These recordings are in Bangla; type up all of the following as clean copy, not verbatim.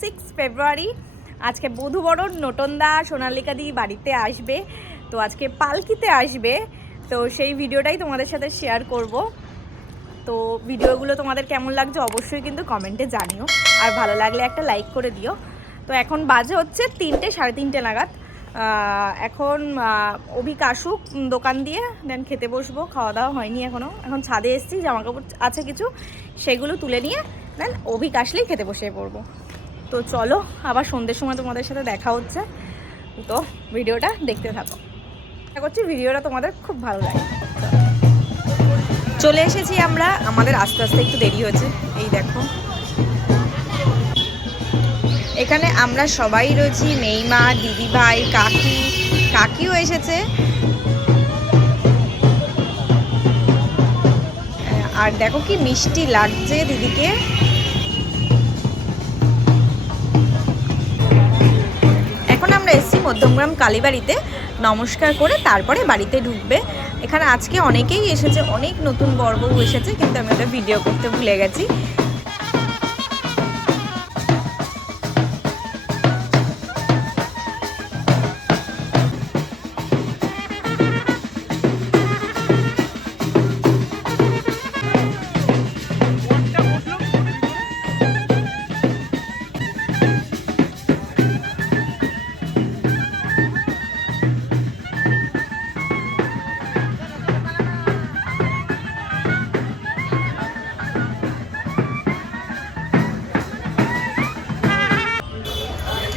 6 ফেব্রুয়ারি। আজকে বধূবরণ, নটনদা সোনালিকা দি বাড়িতে আসবে, তো আজকে পালকিতে আসবে, তো সেই ভিডিওটাই তোমাদের সাথে শেয়ার করব। তো ভিডিওগুলো তোমাদের কেমন লাগছে অবশ্যই কিন্তু কমেন্টে জানিও, আর ভালো লাগলে একটা লাইক করে দিও। তো এখন বাজে হচ্ছে 3টে, সাড়ে 3টে নাগাদ। এখন অভিক আসুক দোকান দিয়ে, দেন খেতে বসবো। খাওয়া দাওয়া হয়নি এখনও, এখন ছাদে এসেছি, জামাকাপড় আছে কিছু, সেগুলো তুলে নিয়ে দেন অভিক আসলেই খেতে বসে পড়বো। তো চলো, আবার সন্ধ্যের সময় তোমাদের সাথে দেখা হচ্ছে, তো ভিডিওটা দেখতে থাকো। আশা করছি ভিডিওটা তোমাদের খুব ভালো লাগে। চলে এসেছি আমরা, আমাদের আস্তে আস্তে একটু দেরি হয়েছে। এই দেখো এখানে আমরা সবাই রয়েছি, মেইমা, দিদিভাই, কাকিও এসেছে, আর দেখো কি মিষ্টি লাগছে দিদিকে। এখন আমরা এসেছি মধ্যমগ্রাম কালীবাড়িতে, নমস্কার করে তারপরে বাড়িতে ঢুকবে। এখানে আজকে অনেকেই এসেছে, অনেক নতুন বরবউ এসেছে, কিন্তু আমি ওটা ভিডিও করতে ভুলে গেছি।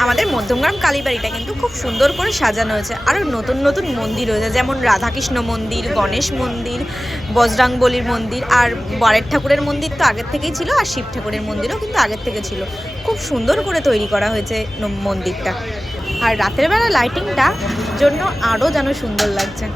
আমাদের মধ্যমগ্রাম কালীবাড়িটা কিন্তু খুব সুন্দর করে সাজানো হয়েছে, আরও নতুন নতুন মন্দির রয়েছে, যেমন রাধাকৃষ্ণ মন্দির, গণেশ মন্দির, বজরাংবলীর মন্দির, আর বরের ঠাকুরের মন্দির তো আগের থেকেই ছিল, আর শিব ঠাকুরের মন্দিরও কিন্তু আগের থেকে ছিল। খুব সুন্দর করে তৈরি করা হয়েছে মন্দিরটা, আর রাতের বেলা লাইটিংটা জন্য আরও যেন সুন্দর লাগছে।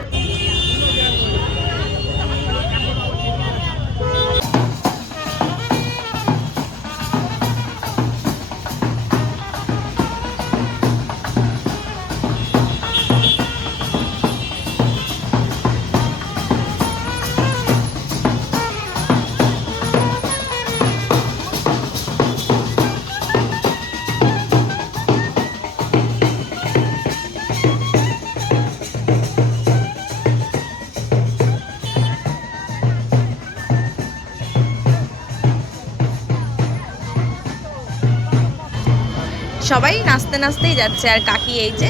সবাই নাচতে নাচতেই যাচ্ছে, আর কাকি এই যে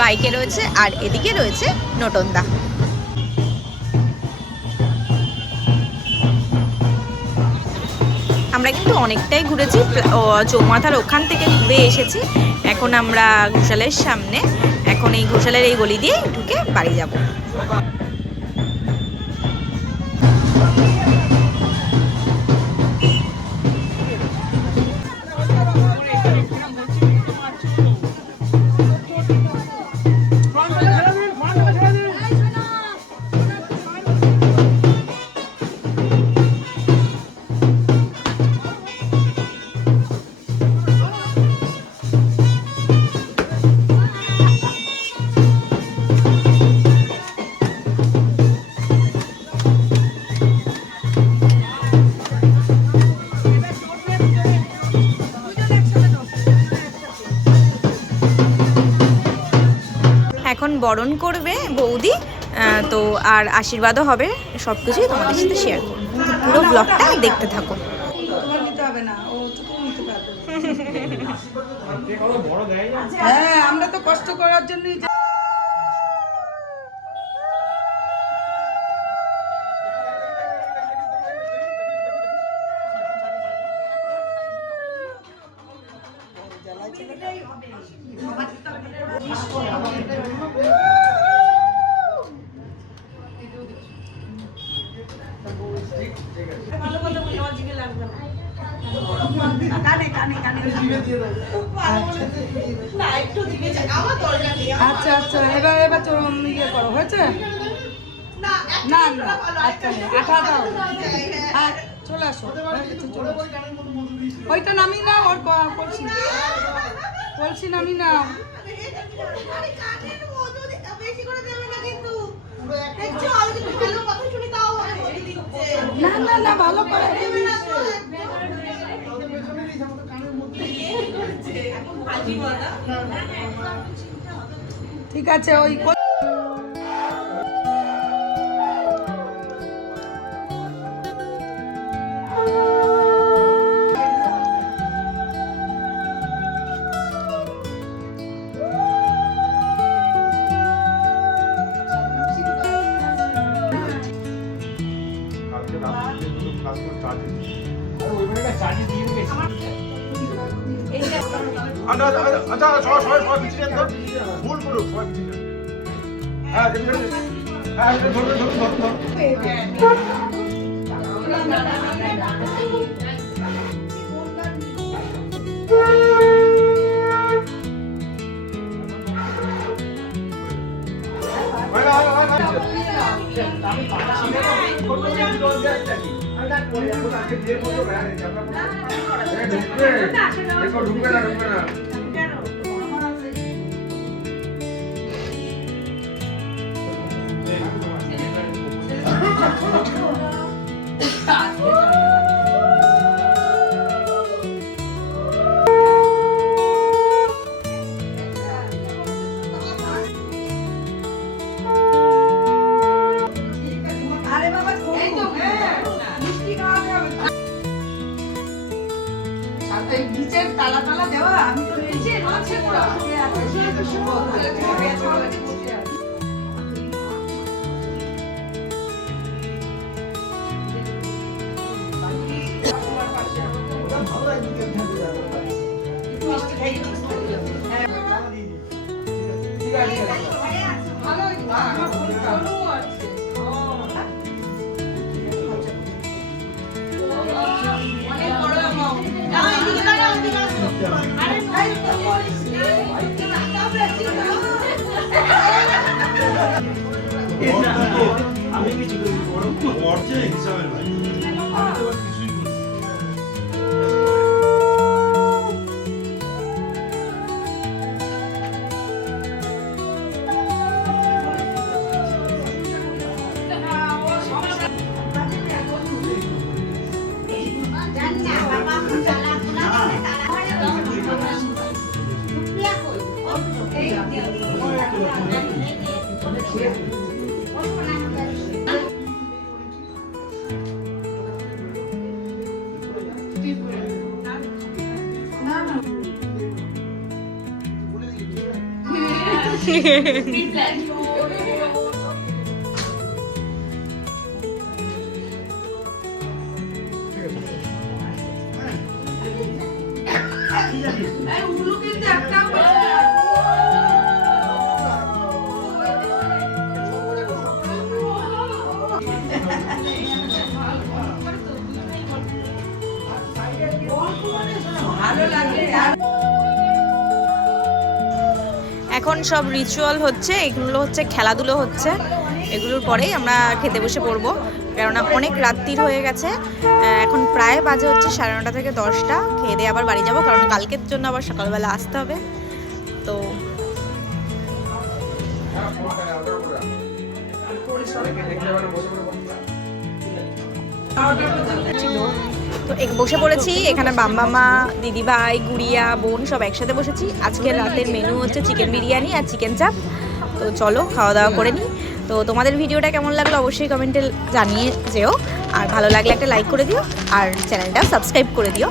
বাইকে রয়েছে, আর এদিকে রয়েছে নটনদা। আমরা কিন্তু অনেকটাই ঘুরেছি, চৌমাথার ওখান থেকে ঘুরে এসেছি। এখন আমরা ঘোষালের সামনে, এখন এই ঘোষালের এই গলি দিয়ে ঢুকে বাড়ি যাব। এখন বরণ করবে বৌদি, তো আর আশীর্বাদও হবে, সব কিছুই তোমাদের সাথে শেয়ার করবো। পুরো ব্লগটা দেখতে থাকো। হ্যাঁ, আমরা তো কষ্ট করার জন্যই আচ্ছা আচ্ছা, এবার ইয়ে করো, হয়েছে না না, আচ্ছা আঠা দাও, আর চলে আসো, ওইটা নামি না, ওর কলসি নামি না। না না না, ভালো করে ঠিক আছে ওই সবাই পিছিয়ে যান তো ভুল করুক সবাই পিছিয়ে যান হ্যাঁ হ্যাঁ ধরুন ঢুকবে না নিচের তালা তালা দেওয়া আমি তো নিচে আছে পুরো আমি কিছু করছি হিসাবের ভাই এখন সব রিচুয়াল হচ্ছে, এগুলো হচ্ছে খেলাধুলো হচ্ছে, এগুলোর পরেই আমরা খেতে বসে পড়বো, কেননা অনেক রাত্রির হয়ে গেছে। এখন প্রায় বাজে হচ্ছে 9:30 থেকে 10টা। খেয়ে দিয়ে আবার বাড়ি যাবো, কারণ কালকের জন্য আবার সকালবেলা আসতে হবে। তো তো বসে পড়েছি এখানে, বাম্মা, দিদিভাই, গুড়িয়া, বোন সব একসাথে বসেছি। আজকের রাতের মেনু হচ্ছে চিকেন বিরিয়ানি আর চিকেন চাপ। তো চলো খাওয়া দাওয়া করে নিই। তো তোমাদের ভিডিওটা কেমন লাগলো অবশ্যই কমেন্টে জানিয়ে যেও, আর ভালো লাগলে একটা লাইক করে দিও, আর চ্যানেলটা সাবস্ক্রাইব করে দিও।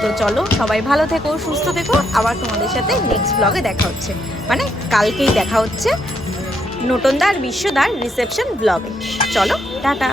তো চলো সবাই ভালো থেকো, সুস্থ থেকো। আবার তোমাদের সাথে নেক্সট ব্লগে দেখা হচ্ছে, মানে কালকেই দেখা হচ্ছে নতুনদার বিশ্বদার রিসেপশন ব্লগে। চলো টাটা।